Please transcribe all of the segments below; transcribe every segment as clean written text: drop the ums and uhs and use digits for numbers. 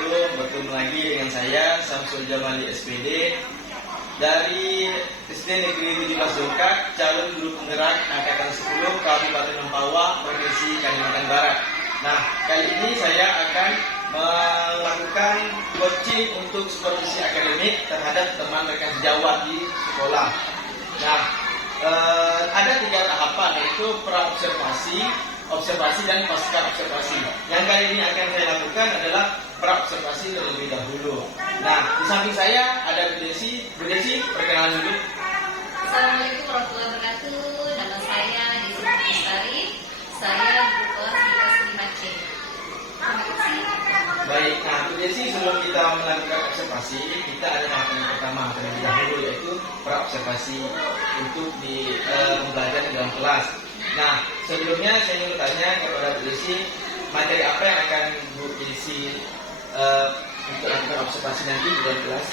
wabarakatuh. Bertemu lagi dengan saya Samsul Jamali SPD dari SD Negeri 17 Jongkak, calon guru penggerak angkatan 10 Kabupaten Mempawah, Provinsi Kalimantan Barat. Nah, kali ini saya akan melakukan coaching untuk supervisi akademik terhadap teman rekan sejawat di sekolah. Nah, ada 3 tahapan, yaitu pra-observasi, observasi, dan pasca observasi. Yang kali ini akan saya lakukan adalah pra-observasi terlebih dahulu. Nah, di samping saya ada Bu Desi. Bu Desi, perkenalan dulu. Assalamualaikum warahmatullahi wabarakatuh. Nama saya Desi Putri. Saya guru kelas IPS 5C. Terima kasih. Baik, nah Bu Desi, sebelum kita melakukan observasi, kita ada tahapan yang pertama terlebih dahulu, yaitu pra-observasi untuk di pembelajaran di dalam kelas. Nah, sebelumnya saya ingin bertanya kepada Bu Desi, materi apa yang akan Bu Desi untuk lakukan observasi nanti di dalam kelas?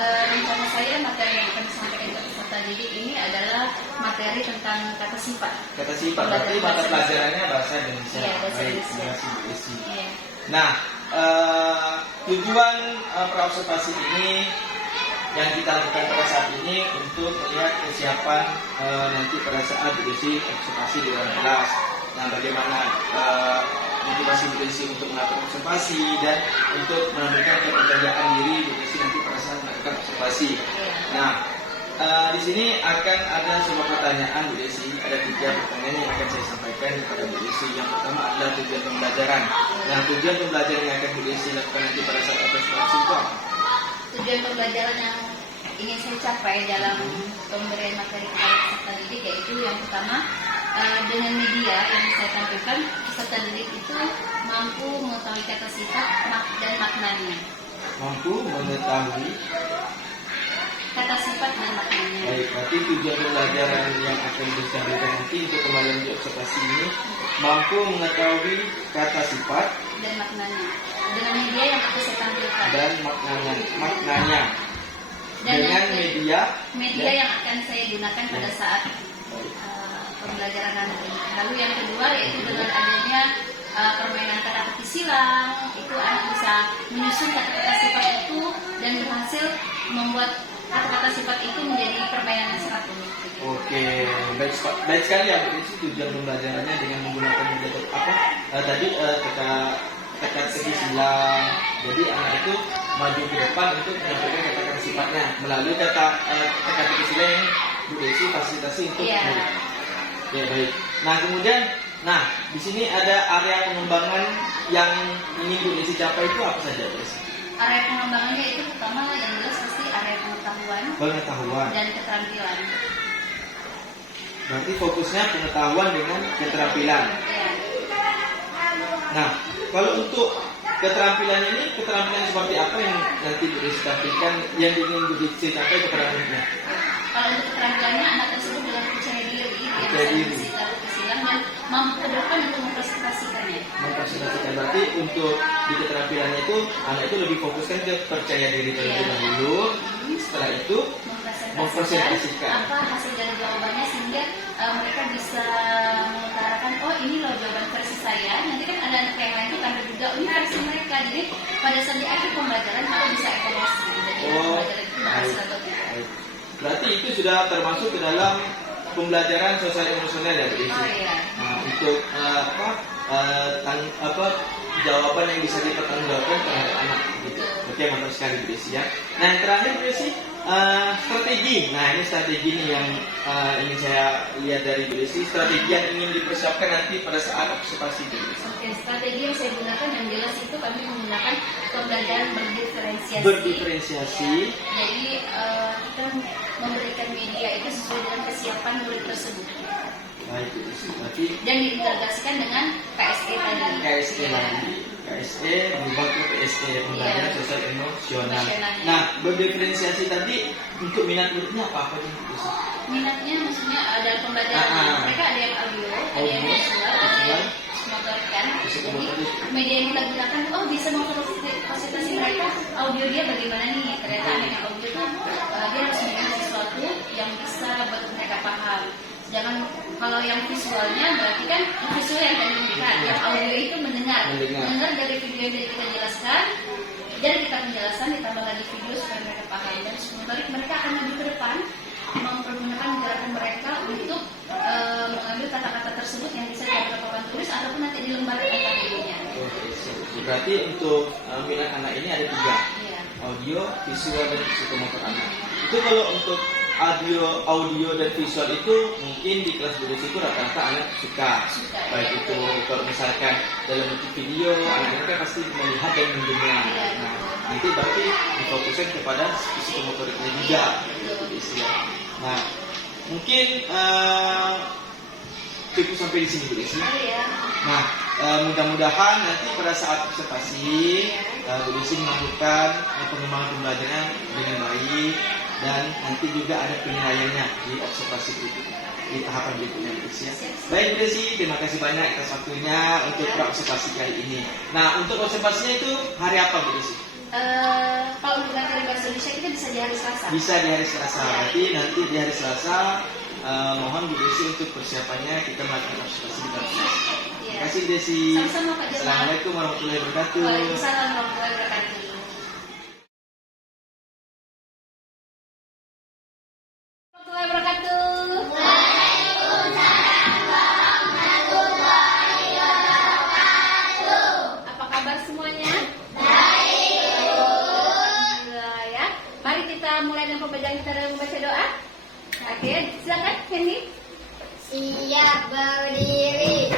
Rencana saya materi yang akan disampaikan ke peserta didik ini adalah materi tentang kata sifat. Kata sifat, berarti mata pelajarannya bahasa Indonesia. Iya, bahasa Baik, Indonesia. terima kasih Bu Desi. Iya. Nah, tujuan pra-observasi ini yang kita lakukan pada saat ini untuk melihat kesiapan nanti pada saat Bu Desi observasi di dalam kelas. Nah, bagaimana motivasi Bu Desi untuk melakukan observasi dan untuk menambahkan kepercayaan diri Bu Desi nanti pada saat melakukan observasi. Nah, di sini akan ada sebuah pertanyaan Bu Desi. Ada 3 pertanyaan yang akan saya sampaikan kepada Bu Desi. Yang pertama adalah tujuan pembelajaran. Nah, tujuan pembelajaran yang akan Bu Desi lakukan nanti pada saat observasi itu apa? Tujuan pembelajaran yang ingin saya capai dalam pemberian materi kepada peserta didik yaitu yang pertama, dengan media yang saya tampilkan, peserta didik itu mampu mengetahui kata sifat dan maknanya. Mampu mengetahui. Kata sifat dan maknanya. Baik, berarti tujuan pembelajaran yang akan disampaikan nanti untuk kembali di observasi ini mampu mengetahui kata sifat Dan maknanya. Dengan media yang akan saya tampilkan. dan maknanya. Dan Dengan media dan- yang akan saya gunakan pada saat pembelajaran nanti. Lalu yang kedua yaitu dengan adanya permainan kata kata silang, itu anak bisa menyusun kata-kata sifat itu dan berhasil membuat kata-kata sifat itu menjadi permainan yang sangat unik. Oke, baik sekali ya Bu Desi, tujuan pembelajarannya dengan menggunakan metode apa? Tadi teka-teki silang. Jadi anak itu maju ke depan untuk menyampaikan kata-kata sifatnya melalui teka-teki silang yang Bu Desi fasilitasi untuk Iya. murid. Ya, baik. Nah, kemudian, di sini ada area pengembangan yang ingin Bu Desi capai itu apa saja, Bu Desi? Area pengembangannya itu pertama yang jelas pasti area Pengetahuan. dan keterampilan. Berarti fokusnya pengetahuan dengan keterampilan. Ya. Nah, kalau untuk keterampilan ini, keterampilan seperti apa yang nanti Bu Desi tampilkan yang ingin Bu Desi capai kepada anaknya? Kalau untuk keterampilannya anak tersebut dengan percaya diri, dia Percaya bisa diri. mengisi kata silang dan mampu ke depan untuk mempresentasikannya. Mempresentasikan, berarti untuk di keterampilannya itu anak itu lebih fokuskan ke percaya diri terlebih Iya. dahulu. Setelah itu mempresentasikan apa hasil dari jawabannya sehingga mereka bisa mengutarakan, oh ini loh jawaban versi saya. Nanti kan ada anak yang lain tuh tanda juga, oh, ini versi mereka. Jadi pada saat di akhir pembelajaran kita bisa evaluasi. Jadi pembelajaran itu berhasil atau tidak. baik. Berarti itu sudah termasuk ke dalam pembelajaran sosial emosional ya Bu Desi. Oh iya. Nah, untuk jawaban yang bisa dipertanggungjawabkan terhadap anak gitu. Oke, mantap sekali Bu Desi ya. Nah, yang terakhir Bu Desi, strategi. Nah, ini strategi nih yang ingin saya lihat dari Bu Desi, strategi yang ingin dipersiapkan nanti pada saat observasi Bu Desi. Oke, strategi yang saya gunakan yang jelas itu kami menggunakan pembelajaran berdiferensiasi. Berdiferensiasi. Ya, jadi kita memberikan media itu sesuai dengan kesiapan murid tersebut. Baik Bu Desi, berarti Dan diintegrasikan dengan KSE tadi. KSE Ya. lagi. KSE berubah ke PSE, pembelajaran Iya. sosial emosional. Emosionalnya. Nah, berdiferensiasi tadi untuk minat muridnya apa nih Bu Desi? Minatnya maksudnya ada pembelajaran mereka ada yang audio, ada yang visual, ada yang motorikan. Jadi media yang kita gunakan bisa memfasilitasi mereka audio dia bagaimana nih. Ternyata yang audio tuh dia harus mendengar sesuatu yang bisa buat mereka paham. Jangan kalau yang visualnya berarti kan visual yang tadi dilihat, yang audio itu mendengar dari video yang kita jelaskan. Jadi kita penjelasan ditambah lagi video supaya mereka paham dan sebenarnya mereka akan maju ke depan mempergunakan gerakan mereka untuk mengambil kata-kata tersebut yang bisa diambil papan tulis ataupun nanti di lembar MKBD-nya. Berarti untuk minat anak ini ada 3, Iya. audio, visual, dan psikomotor anak. Itu kalau untuk audio dan visual itu mungkin di kelas budaya itu rata-rata anak suka. Baik itu kalau misalkan dalam bentuk video, anak-anak kan pasti melihat dan mendengar. Nah, nanti berarti difokuskan kepada psikomotoriknya juga. Nah, mungkin cukup sampai di sini Bu Desi. Nah, mudah-mudahan nanti pada saat observasi Bu Desi melakukan pengembangan pembelajaran dengan baik dan nanti juga ada penilaiannya di observasi berikutnya, di tahapan berikutnya Bu Desi. Baik Bu Desi, terima kasih banyak atas waktunya untuk observasi kali ini. Nah, untuk observasinya itu hari apa Bu Desi? Kalau untuk materi bahasa Indonesia kita bisa di hari Selasa. Bisa di hari Selasa. Berarti nanti di hari Selasa mohon Bu Desi untuk persiapannya kita melakukan observasi di kampus. Terima kasih Bu Desi. Sama-sama Pak Jamal. Assalamualaikum warahmatullahi wabarakatuh. Waalaikumsalam warahmatullahi wabarakatuh. Warahmatullahi wabarakatuh. Apa kabar semuanya? Alhamdulillah ya. Mari kita mulai dengan pembacaan kita dengan membaca doa. Oke, silakan Henry. Siap berdiri.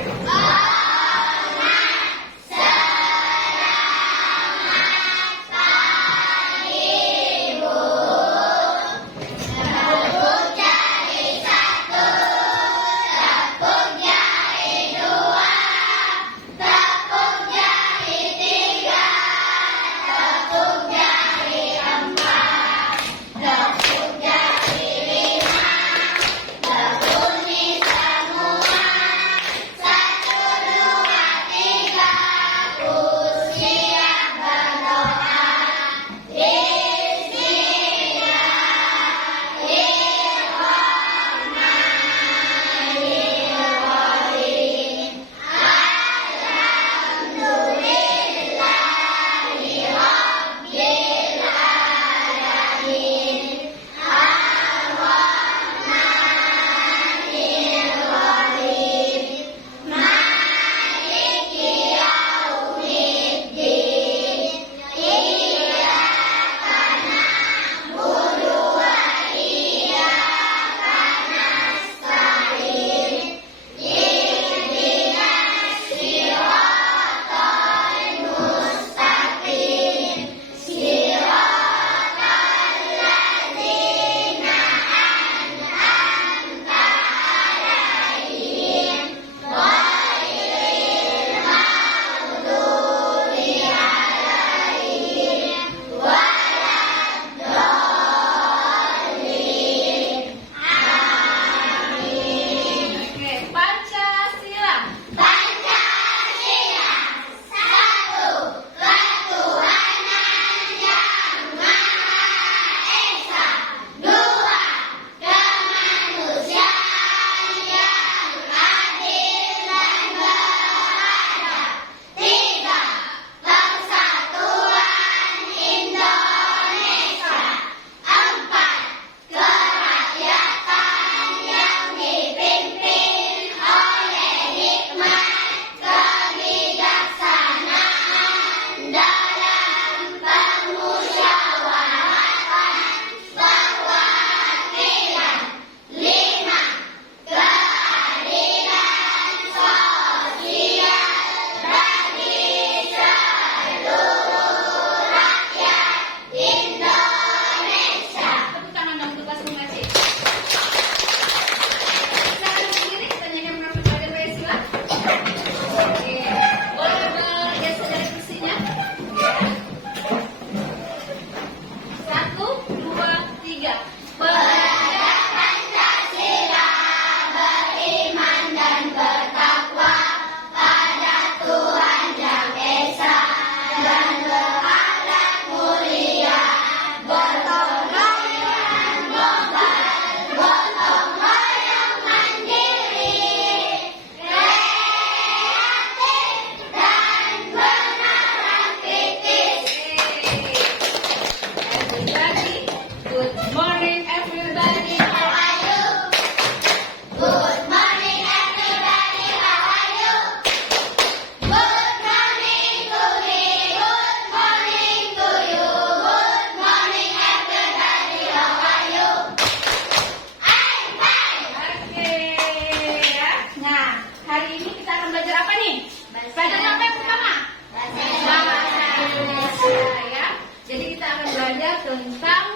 belajar tentang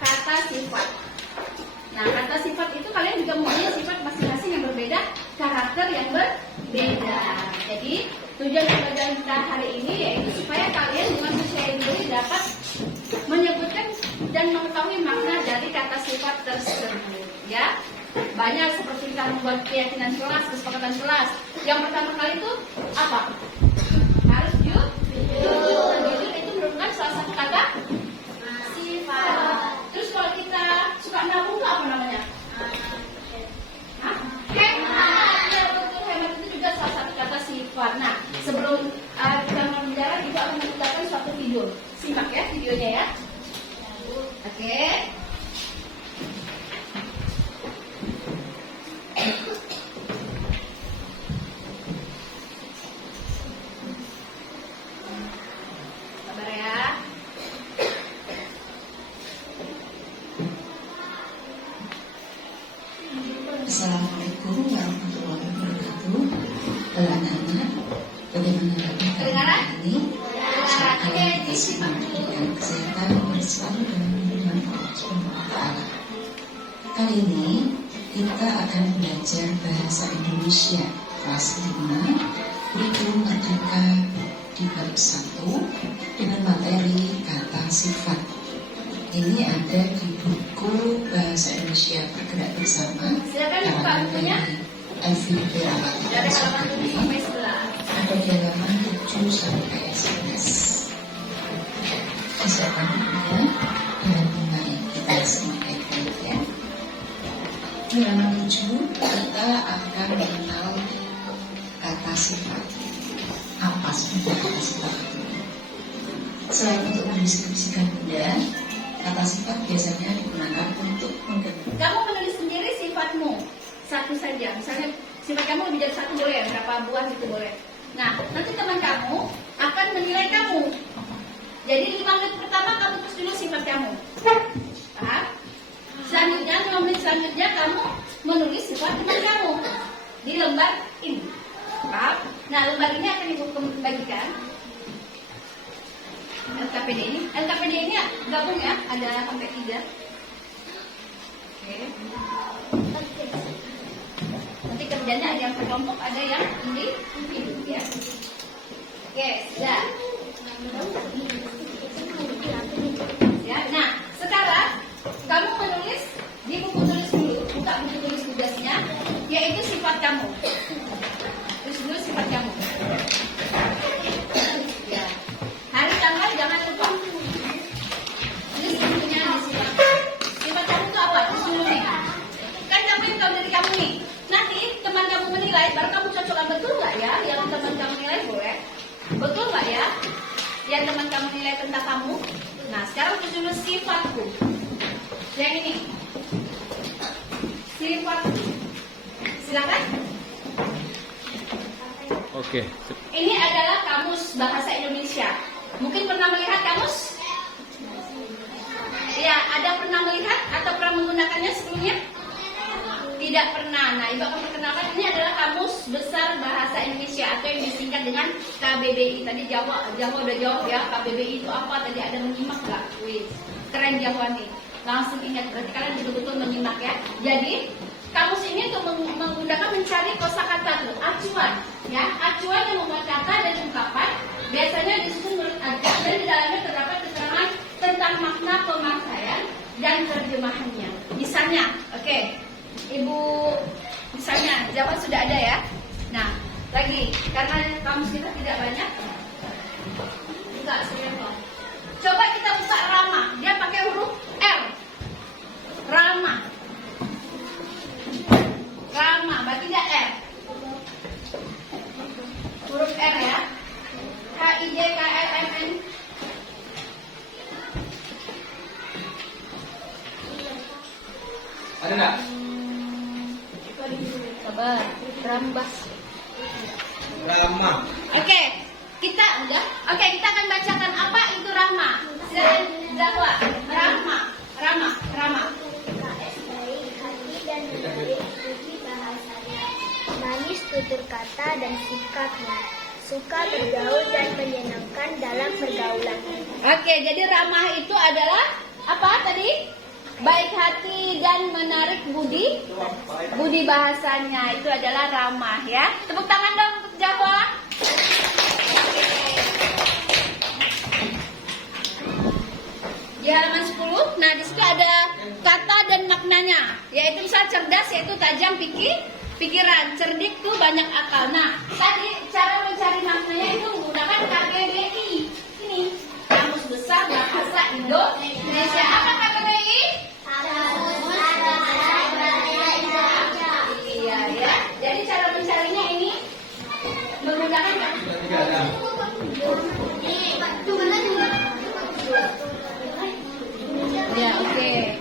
kata sifat. Nah, kata sifat itu kalian juga mempunyai sifat masing-masing yang berbeda, karakter yang berbeda. Jadi, tujuan pembelajaran kita hari ini yaitu supaya kalian dengan usia ini dapat menyebutkan dan mengetahui makna dari kata sifat tersebut. Ya, banyak seperti kita membuat keyakinan kelas, kesepakatan kelas. Yang pertama kali itu apa? Harus jujur. Jujur itu merupakan salah satu kata sifat. Terus kalau kita suka nabung itu apa namanya? Hemat. Ya, betul, hemat itu juga salah satu kata sifat. Nah, sebelum kita membicarakan juga akan menceritakan suatu video. Simak ya videonya ya. Oke. Sabar ya. Assalamualaikum warahmatullahi wabarakatuh. Anak-anak, bagaimana Kedengaran? ini? Kalian kita semua diberikan kesehatan dan selalu dalam lindungan Allah Subhanahu wa Ta'ala. Kali ini kita akan belajar bahasa Indonesia kelas 5 kurikulum merdeka di bab 1 dengan materi kata sifat. Ini ada di buku Bahasa Indonesia Bergerak Bersama. Silakan dibuka bukunya. Elvin Perawat. Dari halaman 7 sampai 11. Ada di halaman 7 sampai 11. Silakan bukunya dan mari kita simak baik-baik ya. Di halaman 7 kita akan mengenal kata sifat. Apa sebenarnya kata sifat itu? Selain untuk mendeskripsikan benda, kata sifat biasanya digunakan untuk menggambarkan. Kamu menulis sendiri sifatmu satu saja. Misalnya sifat kamu lebih dari satu boleh, berapa buah gitu boleh. Nah, nanti teman kamu akan menilai kamu. Jadi 5 menit pertama kamu tulis dulu sifat kamu. Paham? Selanjutnya 5 menit selanjutnya kamu menulis sifat teman kamu di lembar ini. Paham? Nah, lembar ini akan ibu bagikan. LKPD ini gabung ya, ada sampai 3. Oke. Nanti kerjanya ada yang berkelompok, ada yang individu ya. Oke, sudah. Ya, nah sekarang kamu menulis di buku tulis dulu, buka buku tulis tugasnya, yaitu sifat kamu. Tulis dulu sifat kamu. Ya. Hari tanggal jangan lupa. Tulis bukunya di sifat. Sifat kamu itu apa? Tulis dulu nih. Kan kamu yang tahu dari kamu nih. Nanti teman kamu menilai, baru kamu cocokkan betul nggak ya? Yang teman kamu nilai boleh. Betul nggak ya? Yang teman kamu nilai tentang kamu. Nah, sekarang tulis dulu sifatku. Yang ini. Sifatku. Silakan. Oke. Ini adalah kamus bahasa Indonesia. Mungkin pernah melihat kamus? Ya, ada pernah melihat atau pernah menggunakannya sebelumnya? Tidak pernah. Nah, Ibu akan perkenalkan, ini adalah Kamus Besar Bahasa Indonesia atau yang disingkat dengan KBBI. Tadi Jawa udah jawab ya, KBBI itu apa? Tadi ada menyimak nggak? Wih, keren jawabannya. Langsung ingat, berarti kalian betul-betul menyimak ya. Jadi, kamus ini untuk menggunakan mencari kosakata tuh, acuan, ya, acuan yang membuat kata dan ungkapan biasanya disusun menurut ajar dan di dalamnya terdapat keterangan tentang makna pemakaian dan terjemahannya. Misalnya, oke, Ibu, misalnya jawaban sudah ada ya. Nah, lagi karena kamus kita tidak banyak, enggak serius. Coba kita buka Rama, dia pakai huruf R. Rama. Rama, berarti dia R. Huruf R ya. HIJKLMN. Ada nggak? Sabar, Rambas. Rama. Oke, kita udah. Oke, kita akan bacakan apa itu Rama. Silakan Zahwa. Rama. KS baik hati dan menarik puji bahasanya, manis tutur kata dan sikapnya, suka bergaul dan menyenangkan dalam pergaulan. Oke, jadi ramah itu adalah apa tadi? Baik hati dan menarik budi. Budi bahasanya itu adalah ramah ya. Tepuk tangan dong untuk Jawa. Di halaman 10, nah di situ ada kata dan maknanya, yaitu misal cerdas yaitu tajam pikiran, cerdik tuh banyak akal. Nah, tadi cara mencari maknanya itu menggunakan KBBI. Ini Kamus Besar Bahasa Indonesia. Apa KBBI? Iya ya. Jadi cara mencarinya ini menggunakan ya, oke.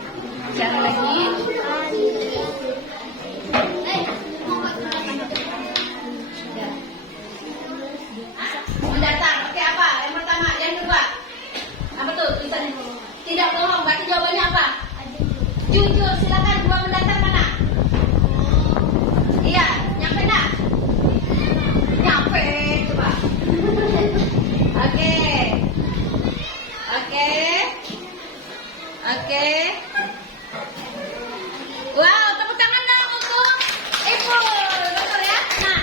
Cara lagi. Ya. Mendatang. Oke, apa? Yang pertama, yang kedua. Apa tuh tulisannya? Tidak bohong. Berarti jawabannya apa? Jujur. Silakan dua mendatang mana? Iya, nyampe enggak? Nyampe, coba. Oke. Oke. Oke. Wow, tepuk tangan dong untuk Ibu. Betul ya? Nah,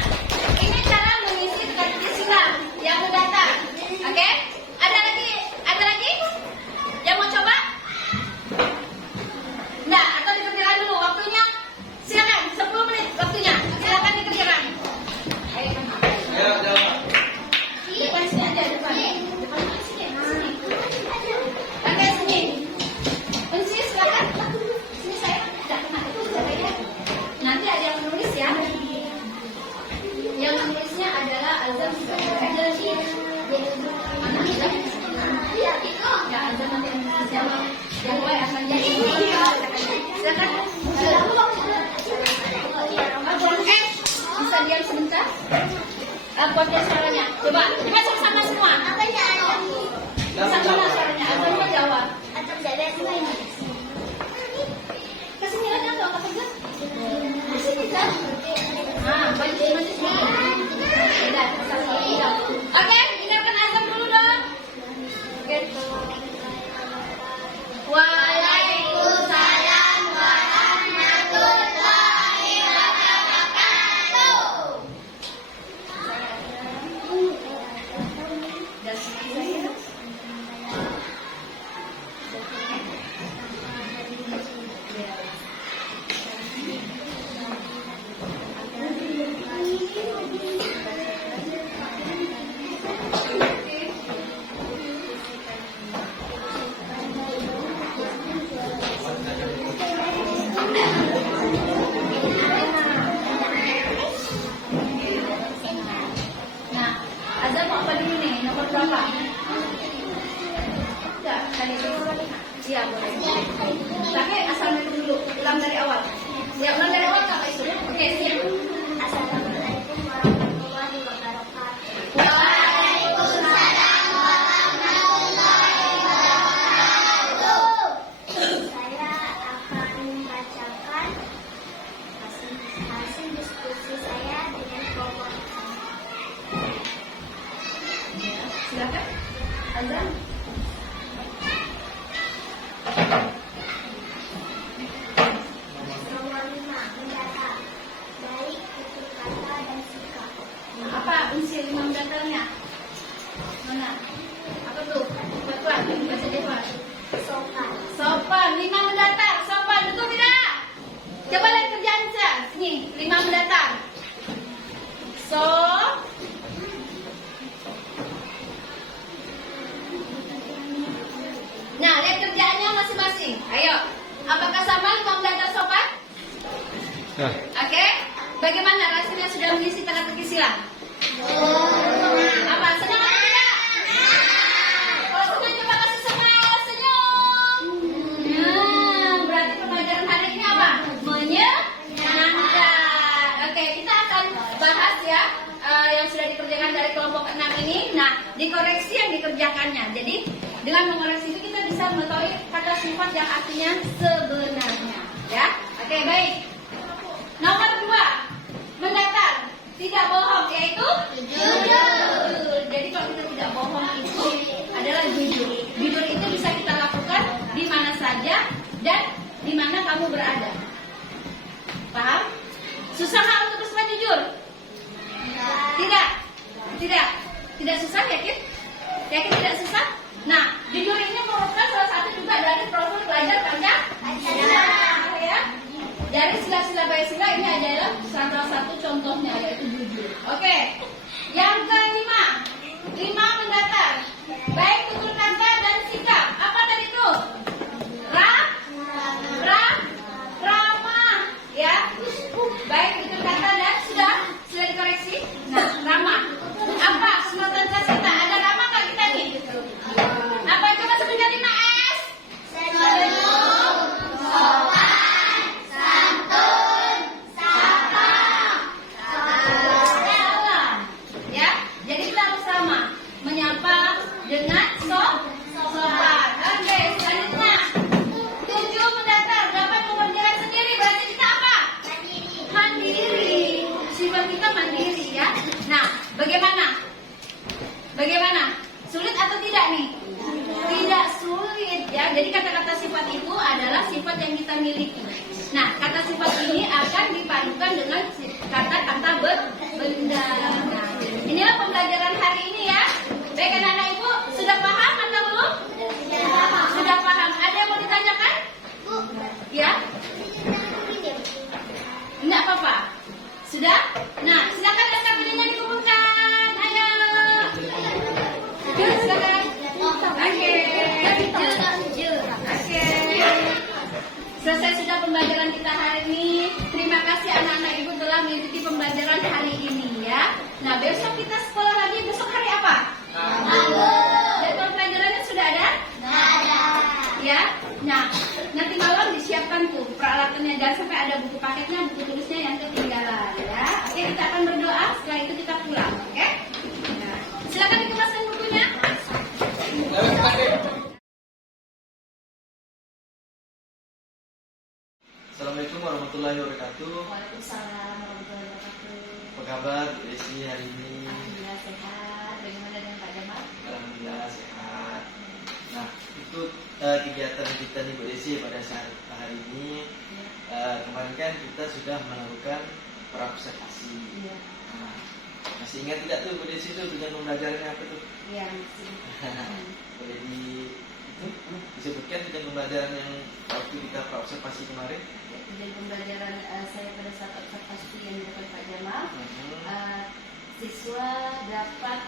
ini cara mengisi teka-teki silang yang mendatang. Oke? Ada lagi? Ada lagi? Yang mau coba? Nah, atau dikerjakan dulu waktunya? Silakan, 10 menit waktunya. Silakan dikerjakan. Ayo, Jawa. depan sini aja, depan. Depan sini, sini. Oke, sini. Kunci silakan. Sini saya. Nanti ada yang menulis ya. Yang menulisnya adalah Azam. Mana Azam? Ya, Azam nanti yang menulis yang mulai akan jadi. Silakan. Bisa diam sebentar. Podcast suaranya. Coba sama-sama semua. Sama suaranya. Azamnya jawab. Kesini aja atau apa kerja? Kesini kan? Ah, baju sini. Oke, dengarkan azam dulu dong. Oke. Waalaikumsalam warahmatullahi wabarakatuh. Dan saya Nah, Azam mau apa dulu nih? Nomor berapa? Enggak, tadi itu. Iya, boleh. Tapi asal ngitung dulu, ulang dari awal. Ya, ulang dari awal Kak Isu. Oke, siap. Assalamualaikum warahmatullahi wabarakatuh. Waalaikumsalam warahmatullahi wabarakatuh. Saya akan membacakan hasil diskusi saya dengan kelompok. Silakan. Azam. Nomor 5, mendatang. Baik tutur kata dan sikap. Apa unsur 5 mendatangnya? Mana? Apa tuh? Kuat, baca Jawa. Sopan. Sopan, 5 mendatang. Sopan, betul tidak? Coba lihat kerjaan saya. Sini, 5 mendatang. Nah, lihat kerjaannya masing-masing. Ayo, apakah sama 5 mendatang sopan? Oke. Bagaimana rasanya sudah mengisi teka-teki silang? Apa? Senang atau tidak? Kalau senang coba kasih semangat, senyum. Berarti pembelajaran hari ini apa? Menyenangkan. Oke, kita akan bahas ya yang sudah dikerjakan dari kelompok 6 ini. Nah, dikoreksi yang dikerjakannya. Jadi dengan mengoreksi itu kita bisa mengetahui kata sifat yang artinya sebenarnya. Ya, oke baik. Nomor 2, mendatar. tidak bohong, yaitu jujur. Jadi kalau kita tidak bohong itu adalah jujur. Jujur itu bisa kita lakukan di mana saja dan di mana kamu berada. Paham? Susah nggak untuk bersumpah jujur? Tidak susah, yakin? Yakin tidak susah? Nah, jujur ini merupakan salah satu juga dari profil pelajar Pancasila, ya. Dari sila-sila Pancasila ini adalah salah satu contohnya, yaitu jujur. Oke, yang kelima, 5 mendatar, baik tutur kata dan sikap. Apa tadi itu? Ramah, ya. Baik tutur kata dan sudah dikoreksi. Nah, ramah. Apa? Slogan kita ada ramah nggak kita nih? Apa coba sebutkan 5S? Senyum, sopan, santun, sapa, salam. Ya, jadi kita harus sama, menyapa dengan sopan. Oke, selanjutnya 7 mendatar dapat mengerjakan sendiri. Berarti kita apa? Mandiri. Sifat kita mandiri, ya. Nah, Bagaimana? Sulit atau tidak nih? Tidak sulit, ya. Jadi kata-kata sifat itu adalah sifat yang kita miliki. Nah, kata sifat ini akan dipadukan dengan kata-kata benda. Nah, inilah pembelajaran hari ini, ya. Baik anak-anak ibu, sudah paham atau belum? Sudah paham. Ada yang mau ditanyakan? Ya? Enggak apa-apa. Sudah? Nah, silakan angkat tangannya dikumpulkan. Ayo. Silakan. Oke. Selesai sudah pembelajaran kita hari ini. Terima kasih anak-anak ibu telah mengikuti pembelajaran hari ini, ya. Nah, besok kita sekolah lagi. Besok hari apa? Jadwal pelajarannya sudah ada? Ada. Ya. Nah, nanti malam disiapkan tuh peralatannya. Jangan sampai ada buku paketnya, buku tulisnya yang ketinggalan, ya. Oke, kita akan berdoa. Setelah itu kita pulang, oke? Nah, silakan dikemaskan bukunya. Assalamualaikum warahmatullahi wabarakatuh. Waalaikumsalam warahmatullahi wabarakatuh. Apa kabar Bu Desi hari ini? Alhamdulillah sehat. Bagaimana dengan Pak Jamal? Alhamdulillah sehat. Nah, itu kegiatan kita nih Bu Desi pada saat hari ini. Kemarin kan kita sudah melakukan praobservasi. Iya. Nah, masih ingat tidak tuh Bu Desi tuh tujuan pembelajarannya apa tuh? Iya, masih. Boleh disebutkan tujuan pembelajaran yang waktu kita praobservasi kemarin? Tujuan pembelajaran saya pada saat observasi yang dilakukan Pak Jamal, siswa dapat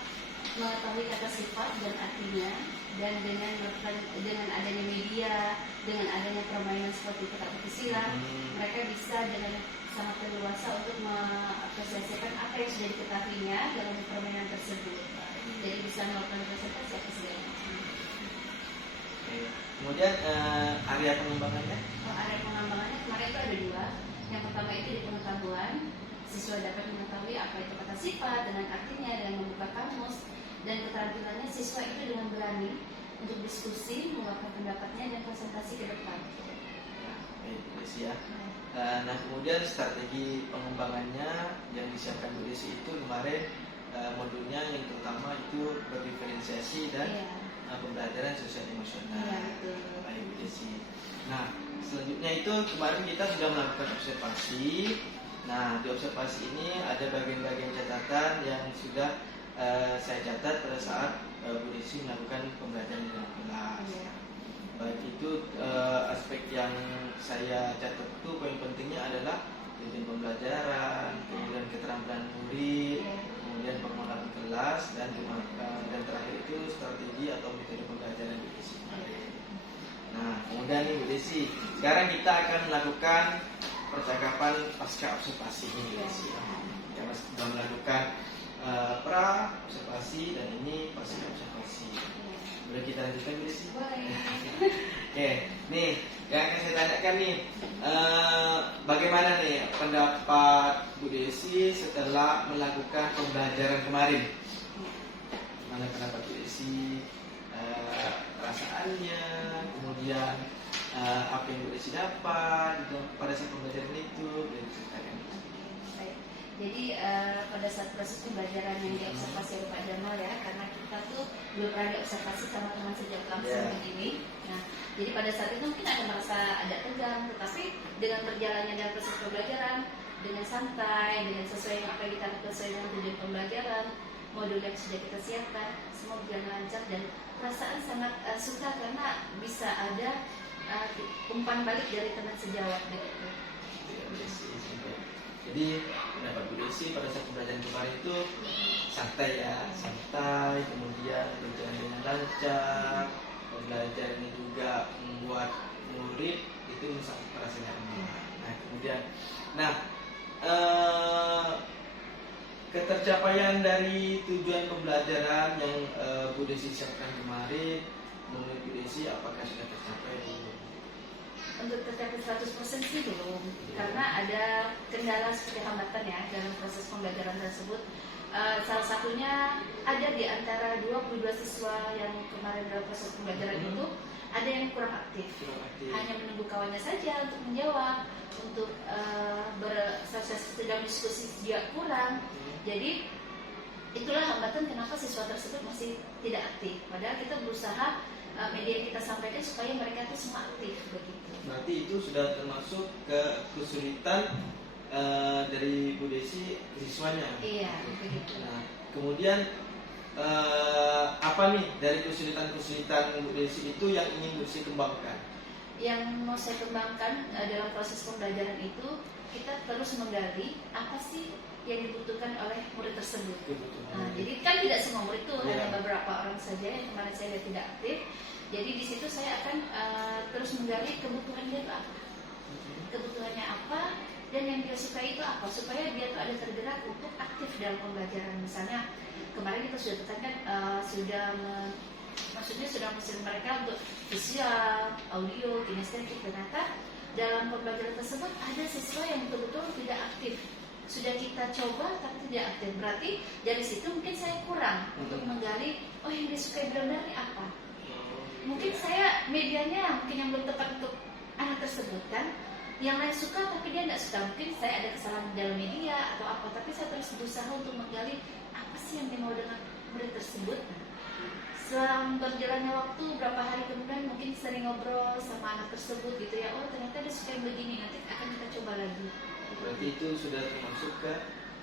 mengetahui kata sifat dan artinya, dan dengan adanya media, dengan adanya permainan seperti teka-teki silang, mereka bisa dengan sangat leluasa untuk mengapresiasikan apa yang sudah diketahuinya dalam permainan tersebut. Jadi bisa melakukan presentasi apa segala macam. Kemudian area pengembangannya? Area pengembangannya kemarin itu ada 2. Yang pertama itu di pengetahuan, siswa dapat mengetahui apa itu kata sifat dengan artinya dengan membuka kamus, dan keterampilannya siswa itu dengan berani untuk diskusi, mengungkapkan pendapatnya dan presentasi ke depan. Baik, Bu Desi, ya. Nah, kemudian strategi pengembangannya yang disiapkan Bu Desi itu kemarin modulnya yang terutama itu berdiferensiasi dan pembelajaran sosial emosional. Baik, Bu Desi. Nah, selanjutnya itu kemarin kita sudah melakukan observasi. Nah, di observasi ini ada bagian-bagian catatan yang sudah saya catat pada saat Bu Desi melakukan pembelajaran dengan kelas. Baik itu aspek yang saya catat itu poin pentingnya adalah tujuan pembelajaran, kemudian keterampilan murid, kemudian pengelolaan kelas, dan terakhir itu strategi atau metode pembelajaran Bu Desi. Nah, kemudian nih Bu Desi, sekarang kita akan melakukan percakapan pasca observasi ini Bu Desi. Ya, Mas sudah melakukan pra observasi dan ini pasca observasi. Boleh kita lanjutkan Bu Desi? Oke, nih yang akan saya tanyakan nih, bagaimana nih pendapat Bu Desi setelah melakukan pembelajaran kemarin? Mana pendapat Bu Desi, perasaannya, kemudian apa yang Bu Desi dapat pada saat pembelajaran itu, boleh diceritakan? Baik. Jadi pada saat proses pembelajaran yang diobservasi oleh Pak Jamal ya, karena kita tuh belum pernah diobservasi sama teman sejauh langsung begini. Nah, jadi pada saat itu mungkin ada merasa ada tegang, tetapi dengan berjalannya dalam proses pembelajaran dengan santai, dengan sesuai dengan apa yang kita sesuai dengan tujuan pembelajaran, modul yang sudah kita siapkan, semua berjalan lancar dan perasaan sangat suka karena bisa ada umpan balik dari teman sejawat begitu. Jadi pendapat Bu Desi pada saat pembelajaran kemarin itu santai ya, santai, kemudian berjalan dengan lancar, pembelajaran ini juga membuat murid itu sangat merasa nyaman. Nah kemudian, ketercapaian dari tujuan pembelajaran yang Bu Desi siapkan kemarin, menurut Bu Desi apakah sudah tercapai belum? Untuk tercapai 100% sih belum, karena ada kendala seperti hambatan ya dalam proses pembelajaran tersebut. Salah satunya ada di antara 22 siswa yang kemarin dalam proses pembelajaran itu ada yang kurang aktif. Hanya menunggu kawannya saja untuk menjawab, untuk sedang diskusi dia kurang. Jadi itulah hambatan kenapa siswa tersebut masih tidak aktif. Padahal kita berusaha media yang kita sampaikan supaya mereka itu semua aktif begitu. Berarti itu sudah termasuk kesulitan dari Bu Desi siswanya. Iya, begitu. Nah, kemudian apa nih dari kesulitan-kesulitan Bu Desi itu yang ingin Bu Desi kembangkan? Yang mau saya kembangkan dalam proses pembelajaran itu kita terus menggali apa sih yang dibutuhkan oleh murid tersebut. Nah, jadi kan tidak semua murid itu hanya beberapa orang saja yang kemarin saya lihat tidak aktif. Jadi di situ saya akan terus menggali kebutuhan dia itu apa, kebutuhannya apa, dan yang dia suka itu apa, supaya dia tuh ada tergerak untuk aktif dalam pembelajaran. Misalnya kemarin kita sudah tekankan maksudnya sudah mesin mereka untuk visual, audio, kinestetik. Ternyata dalam pembelajaran tersebut ada siswa yang betul-betul tidak aktif. Sudah kita coba tapi tidak aktif. Berarti dari situ mungkin saya kurang untuk menggali, oh yang disukai benar-benar ini apa. Mungkin saya medianya mungkin yang belum tepat untuk anak tersebut kan. Yang lain suka tapi dia tidak suka. Mungkin saya ada kesalahan dalam media atau apa. Tapi saya terus berusaha untuk menggali apa sih yang dimau dengan murid tersebut. Selang berjalannya waktu berapa hari kemudian mungkin sering ngobrol sama anak tersebut gitu ya. Oh ternyata dia suka yang begini, nanti akan kita coba lagi. Berarti itu sudah termasuk ke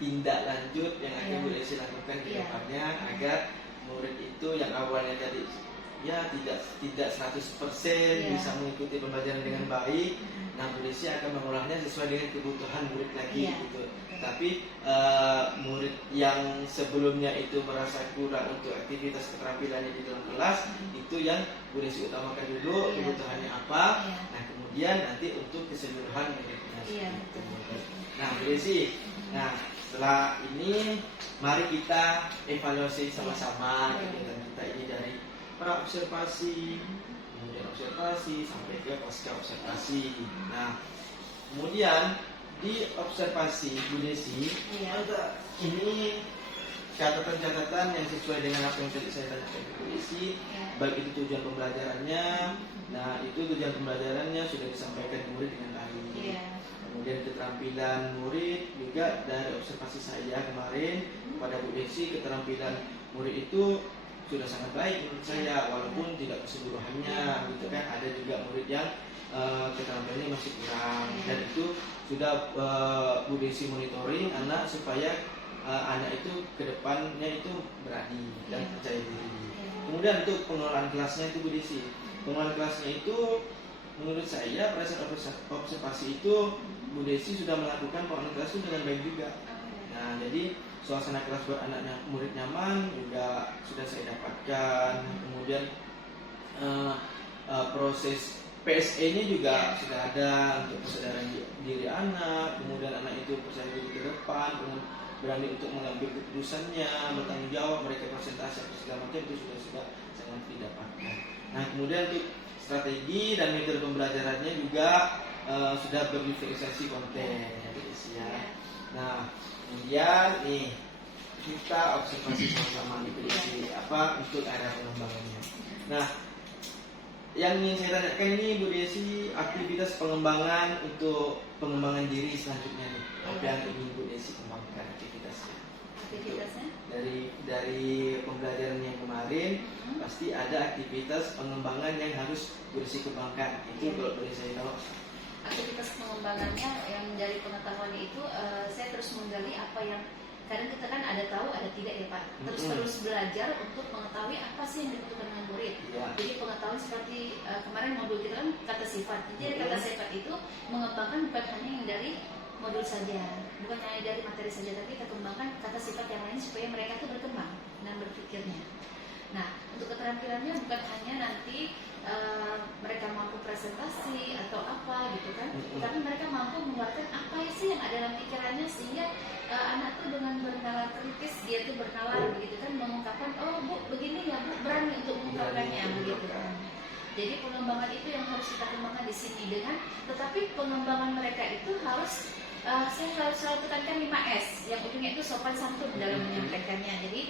tindak lanjut yang akan Bu Desi lakukan ke depannya agar murid itu yang awalnya tadi ya tidak 100% bisa mengikuti pembelajaran dengan baik. Nah, Bu Desi akan mengolahnya sesuai dengan kebutuhan murid lagi gitu. Tapi murid yang sebelumnya itu merasa kurang untuk aktivitas keterampilannya di dalam kelas, itu yang Bu Desi utamakan dulu kebutuhannya apa. Nah, kemudian nanti untuk keseluruhan muridnya. Nah, Bu Desi, setelah ini mari kita evaluasi sama-sama kegiatan kita ini dari pra observasi, kemudian observasi sampai ke pasca observasi. Nah, kemudian di observasi Bu Desi ada ini catatan-catatan yang sesuai dengan apa yang tadi saya tanyakan ke Bu Desi, baik itu tujuan pembelajarannya. Nah, itu tujuan pembelajarannya sudah disampaikan murid dengan baik. Kemudian keterampilan murid juga dari observasi saya kemarin kepada Bu Desi, keterampilan murid itu sudah sangat baik menurut saya, walaupun tidak keseluruhannya gitu kan. Ada juga murid yang keterampilannya masih kurang, dan itu sudah Bu Desi monitoring anak supaya anak itu kedepannya itu berani dan percaya diri. Kemudian untuk pengelolaan kelasnya itu Bu Desi, pengelolaan kelasnya itu menurut saya pada saat observasi itu Bu Desi sudah melakukan pengelolaan kelas itu dengan baik juga. Nah, jadi suasana kelas buat anaknya murid nyaman juga sudah saya dapatkan. Kemudian proses PSE-nya juga sudah ada untuk kesadaran diri anak. Kemudian anak itu percaya diri ke depan, berani untuk mengambil keputusannya, bertanggung jawab, mereka presentasi atau segala macam itu sudah sangat didapatkan. Nah, kemudian untuk strategi dan metode pembelajarannya juga sudah berdifferensiasi konten ya. Nah, kemudian nih kita observasi sama-sama di apa untuk area pengembangannya. Nah, yang ingin saya tanyakan ini Bu Desi, aktivitas pengembangan untuk pengembangan diri selanjutnya nih. Apa yang ingin Bu Desi kembangkan aktivitasnya? Aktivitasnya? Dari pembelajaran yang kemarin pasti ada aktivitas pengembangan yang harus Bu Desi kembangkan. Itu kalau boleh saya tahu. Aktivitas pengembangannya yang dari pengetahuan itu saya terus menggali apa yang kadang kita kan ada tahu ada tidak ya Pak. Terus belajar untuk mengetahui apa sih yang dibutuhkan dengan murid. Ya. Jadi pengetahuan seperti kemarin modul kita kan kata sifat. Jadi kata sifat itu mengembangkan bukan hanya yang dari modul saja, bukan hanya dari materi saja, tapi kita kembangkan kata sifat yang lain supaya mereka itu berkembang dan berpikirnya. Nah, untuk keterampilannya bukan hanya nanti mereka mampu presentasi atau apa gitu kan, tapi mereka mampu mengeluarkan apa sih yang ada dalam pikirannya sehingga anak tuh dengan bernalar kritis dia tuh bernalar begitu kan, mengungkapkan oh Bu begini ya Bu, berani untuk mengungkapkannya begitu kan. Jadi pengembangan itu yang harus kita kembangkan di sini dengan, tetapi pengembangan mereka itu harus saya selalu tekankan 5S yang ujungnya itu sopan santun dalam menyampaikannya. Jadi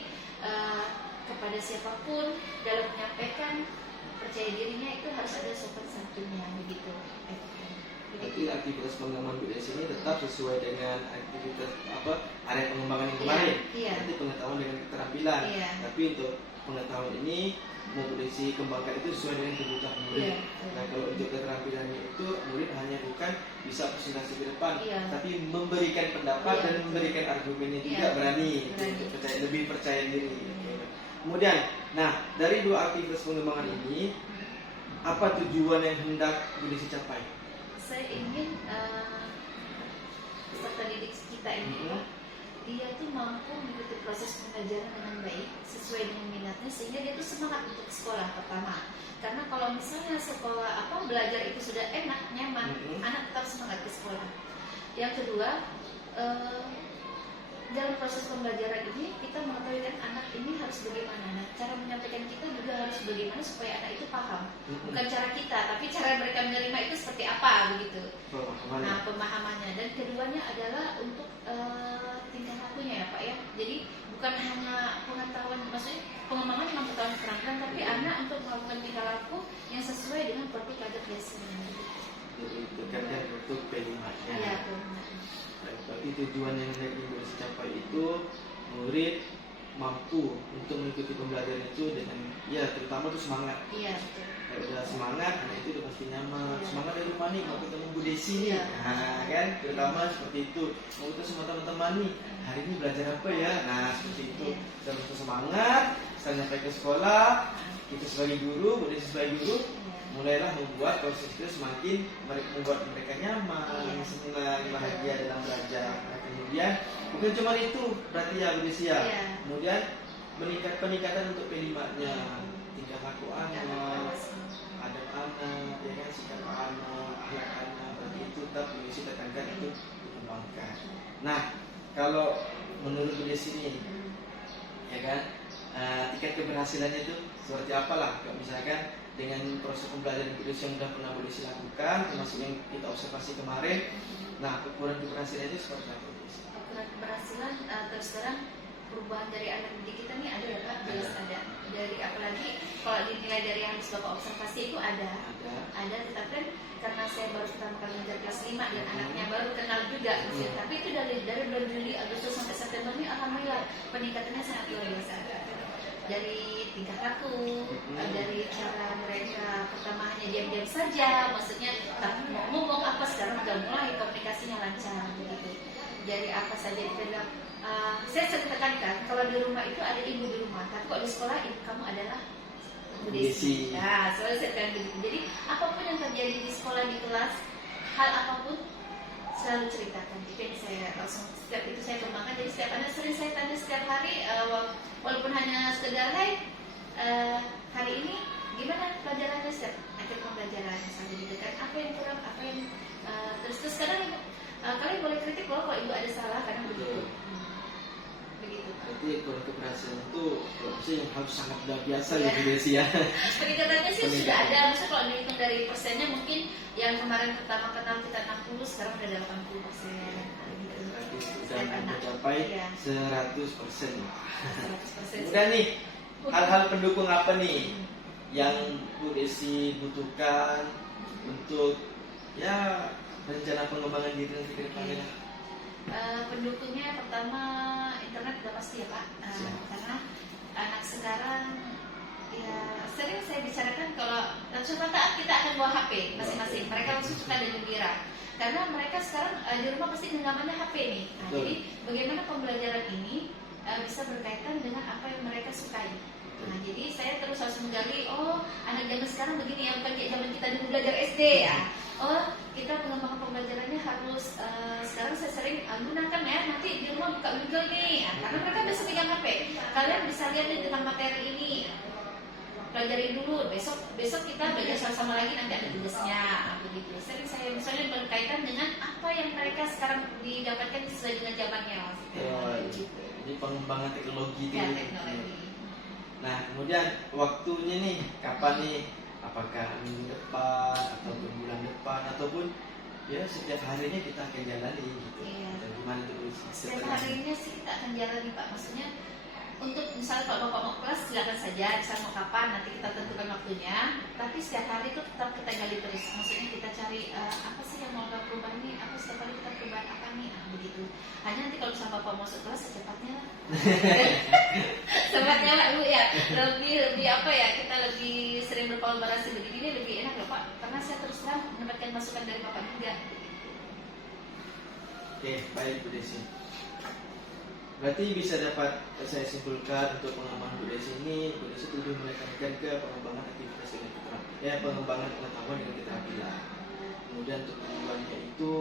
kepada siapapun dalam menyampaikan percaya dirinya itu harus ada sopan santunnya begitu. Jadi aktivitas pengembangan Bu Desi ini tetap sesuai dengan aktivitas area pengembangan yang kemarin. Iya. Nanti pengetahuan dengan keterampilan. Iya. Tapi untuk pengetahuan ini mau Bu Desi kembangkan itu sesuai dengan kebutuhan murid. Iya. Nah kalau untuk keterampilannya itu murid hanya bukan bisa presentasi ke depan, Iya. tapi memberikan pendapat Iya, dan betul. memberikan argumennya juga Iya, berani. berani. Lebih percaya diri. Kemudian, nah dari dua aktivitas pengembangan ini, apa tujuan yang hendak Bu Desi capai? Saya ingin peserta didik kita ini dia tuh mampu mengikuti proses pembelajaran dengan baik sesuai dengan minatnya sehingga dia tuh semangat untuk sekolah pertama. Karena kalau misalnya sekolah belajar itu sudah enak, nyaman, anak tetap semangat ke sekolah. Yang kedua, dalam proses pembelajaran ini kita mengetahui kan anak ini harus bagaimana. Nah, cara menyampaikan kita juga harus bagaimana supaya anak itu paham. Bukan cara kita, tapi cara mereka menerima itu seperti apa begitu. Pemahamannya. Nah, pemahamannya. Dan keduanya adalah untuk tingkah lakunya ya Pak ya. Jadi bukan hanya pengetahuan, maksudnya pengembangan memang pengetahuan keterampilan, tapi anak untuk melakukan tingkah laku yang sesuai dengan produk adat dasarnya. Jadi bekerja untuk P5-nya. Iya, benar. Tapi tujuan yang ingin Bu Desi capai itu murid mampu untuk mengikuti pembelajaran itu dengan terutama itu semangat. Iya, betul. Kalau udah semangat, anak itu udah pasti nyaman. Iya. Semangat dari rumah nih, mau ketemu Bu Desi nih. Iya. Nah, kan terutama seperti itu. Mau ketemu sama teman-teman nih. Hari ini belajar apa ya? Nah, seperti itu. Iya. Dan untuk semangat, setelah nyampe ke sekolah, kita sebagai guru, Bu Desi sebagai guru, mulailah membuat proses itu semakin membuat mereka nyaman, senang, bahagia dalam belajar. Nah, kemudian bukan cuma itu, berarti ya Bu Desi ya. Kemudian peningkatan untuk P5-nya, tingkah laku anak, adab anak, ya kan, sikap anak, akhlak anak, berarti itu tetap Bu Desi tekankan itu dikembangkan. Nah, kalau menurut Bu Desi ini, ya kan, tingkat keberhasilannya itu seperti apalah? Kalau misalkan dengan proses pembelajaran Bu Desi yang sudah pernah Bu Desi lakukan, termasuk yang kita observasi kemarin, nah ukuran keberhasilan itu seperti apa Bu Desi? Ukuran keberhasilan terus terang perubahan dari anak didik kita nih ada ya Pak, jelas ada. Dari apalagi kalau dinilai dari yang Bapak observasi itu ada, tetapi kan karena saya baru pertama kali mengajar kelas 5 dan anaknya baru kenal juga, tapi itu dari bulan Juli, Agustus sampai September ini alhamdulillah peningkatannya sangat luar biasa. Dari tingkah laku, dari cara mereka pertama hanya diam-diam saja, maksudnya tak mau ngomong apa, sekarang udah mulai komunikasinya lancar begitu. Dari apa saja kita bilang, saya sering tekankan kalau di rumah itu ada ibu di rumah, tapi kalau di sekolah ibu kamu adalah Bu Desi. Nah, selalu saya tekankan begitu. Jadi apapun yang terjadi di sekolah, di kelas, hal apapun selalu ceritakan. Itu yang saya langsung setiap itu saya kembangkan. Jadi setiap anak sering saya tanya setiap hari, walaupun hanya sekedar hari ini gimana pelajarannya Seth? Akhir pembelajaran misalnya gitu kan, apa yang kurang, apa yang terus kadang kalian boleh kritik kalau ibu ada salah, kadang begitu. Begitu. Berarti ukuran keberhasilan itu yang harus sangat luar biasa ya Bu Desi ya. Peningkatannya sih sudah ada, misalnya kalau dihitung dari persennya mungkin yang kemarin pertama kenal kita 60, sekarang udah 80%. Berarti sudah mencapai 100%. 100%. Kemudian nih, hal-hal pendukung apa nih yang Bu Desi butuhkan untuk ya rencana pengembangan diri nanti ke depannya? Pendukungnya pertama internet udah pasti ya Pak. Karena anak sekarang ya sering saya bicarakan kalau contoh kita akan bawa HP masing-masing. Mereka langsung suka dan gembira karena mereka sekarang di rumah pasti genggamannya HP nih. Nah, jadi bagaimana pembelajaran ini bisa berkaitan dengan apa yang mereka sukai. Nah, jadi saya terus harus menggali, oh anak zaman sekarang begini ya, bukan kayak zaman kita dulu belajar SD ya. Oh, kita mengembangkan pembelajarannya harus sekarang saya sering gunakan ya, nanti di rumah buka Google nih, karena mereka biasa pegang HP. Kalian bisa lihat nih tentang materi ini, pelajarin dulu. Besok kita belajar sama-sama lagi, nanti ada tugasnya, begitu. Sering saya misalnya berkaitan dengan apa yang mereka sekarang didapatkan sesuai dengan zamannya. Jadi pengembangan teknologi itu. Ya, teknologi. Nah, kemudian waktunya nih, kapan nih? Apakah minggu depan, ataupun bulan depan, ataupun ya setiap harinya kita akan jalani gitu. Iya. Dan gimana tuh? Setiap harinya sih kita akan jalani Pak. Maksudnya untuk misalnya kalau Bapak mau kelas silakan saja, saya mau kapan nanti kita tentukan waktunya. Tapi setiap hari itu tetap kita gali terus. Maksudnya kita cari apa sih yang mau kita perubahan nih? Apa setiap hari kita perubahan apa nih? Nah, begitu. Hanya nanti kalau misalnya Bapak masuk kelas secepatnya lah. Secepatnya lah Bu ya. Lebih apa ya? Kita lebih sering berkolaborasi begini ini lebih enak loh Pak. Karena saya terus terang mendapatkan masukan dari Bapak juga. Oke, baik Bu Desi. Berarti bisa dapat saya simpulkan untuk pengembangan Bu Desi ini, Bu Desi lebih menekankan ke pengembangan aktivitas dengan keterampilan, pengembangan pengetahuan dengan keterampilan. Kemudian untuk tujuannya itu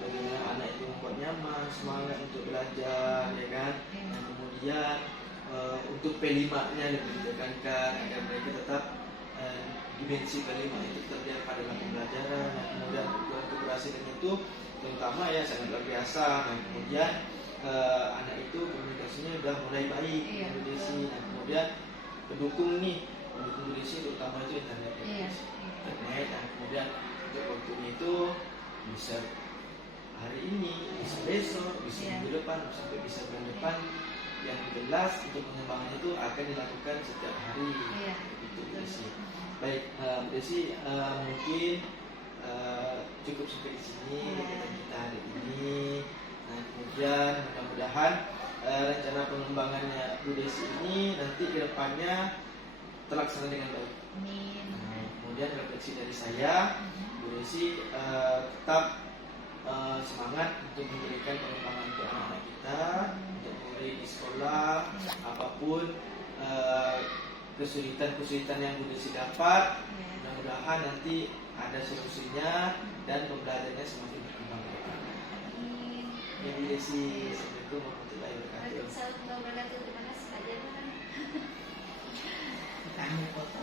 bagaimana anak itu membuat nyaman, semangat untuk belajar, ya kan? Dan kemudian untuk P5-nya lebih ditekankan agar mereka tetap dimensi P5 itu tetap diangkat dalam pembelajaran. Dan kemudian untuk keberhasilan itu terutama ya sangat luar biasa. Dan kemudian anak itu komunikasinya udah mulai baik dengan Bu Desi. Dan kemudian pendukung Bu Desi terutama itu internet. Internet, dan kemudian untuk waktunya itu bisa hari ini, bisa besok, bisa minggu depan, sampai bisa bulan depan. Yang jelas untuk pengembangan itu akan dilakukan setiap hari. Itu Bu Desi. Baik, Bu Desi mungkin cukup sampai di sini kegiatan kita hari ini. Nah, kemudian mudah-mudahan rencana pengembangannya Bu Desi ini nanti ke depannya terlaksana dengan baik. Amin. Nah, kemudian refleksi dari saya, Bu Desi tetap semangat untuk memberikan pengembangan untuk anak-anak kita, untuk mulai di sekolah, apapun kesulitan-kesulitan yang Bu Desi dapat, mudah-mudahan nanti ada solusinya dan pembelajarannya semakin berkembang. Ya Bu Desi, assalamualaikum warahmatullahi wabarakatuh. Waalaikumsalam warahmatullahi wabarakatuh. Terima kasih Pak Jamal. Kita ambil foto.